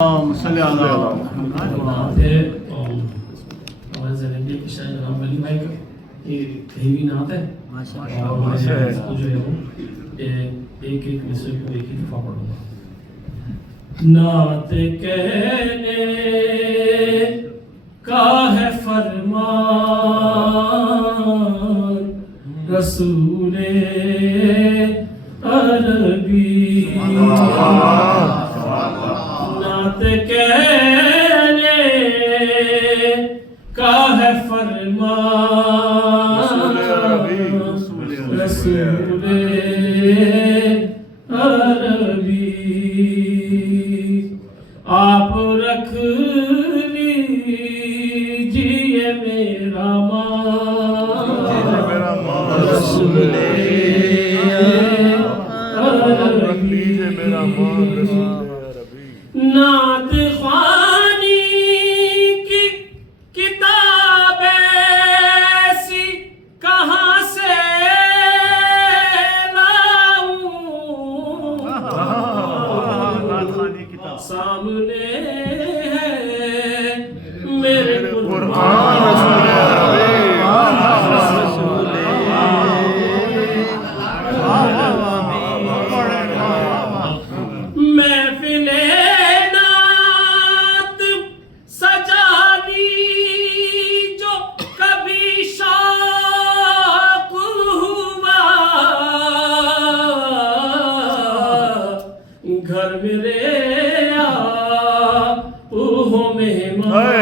صلی اللہ ہمارے زندگی کی شاید رام ولی بھائی کا یہ دھیوی نعت ہے اور میں اس کو جو ہے وہ ایک مصرے کو ایک ہی دفعہ پڑھوں گا. نعت کہنے کا ہے فرمان رسول عربی، نعت کہنے کا ہے فرمان رسول عربی. آپ رکھ لیجیے میرا مان رسول عربی. نعت خوانی کی کتاب ایسی کہاں سے لاؤں، سامنے ہے میرے قرآن محفل نعت سجا لی جو کبھی شوق ہوا، گھر میرے آؤ مہمان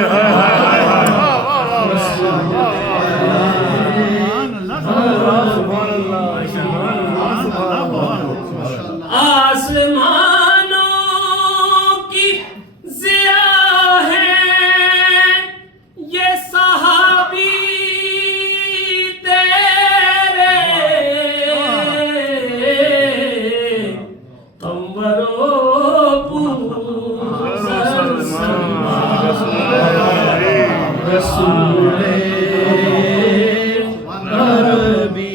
آسمانوں کی ضیاء ہیں یہ صحابی تیرے، قمر و پوزر رسول عربی.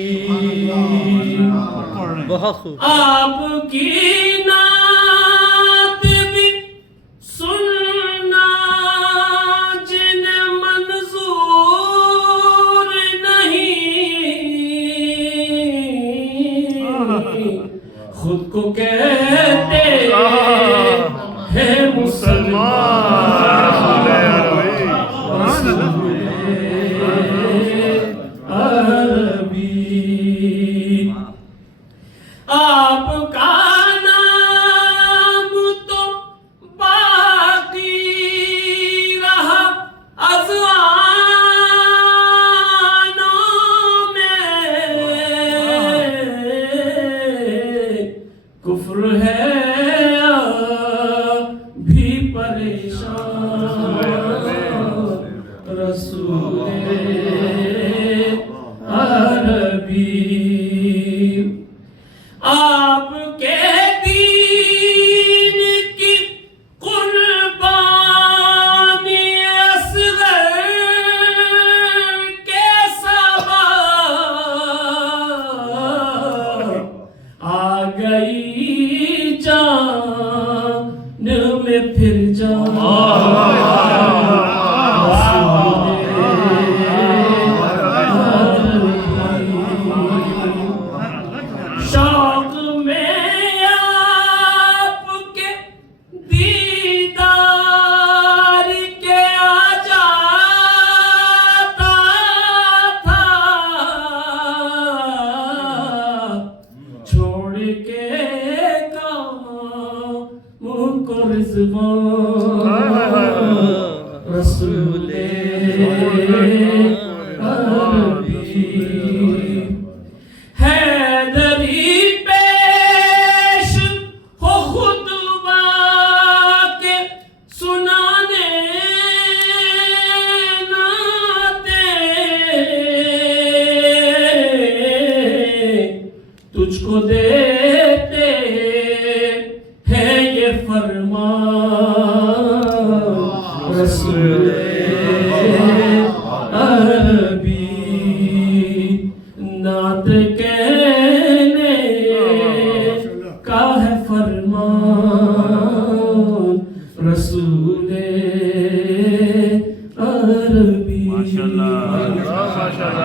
آپ کی نعت بھی سننا جن منظور نہیں، خود کو کہتے ہیں مسلمان رسول عربی. آپ کا نام تو باقی رہا اذانوں میں، کفر ہے بھی پریشان رسول عربی. آپ کے دین کی قربانی اصغر کے سبب آ گئی جان میں پھر جان شوق میں آپ کے دیدار کے آ جاتا تھا، چھوڑ کے کام کو رضوان رسول عربی. حیدری پیش ہو خطبہ کے سنانے نعتیں، تجھ کو دیتے ہیں یہ فرمان رسول عربی. نعت کہنے کا ہے فرمان رسول رسول عربی. ماشاءاللہ.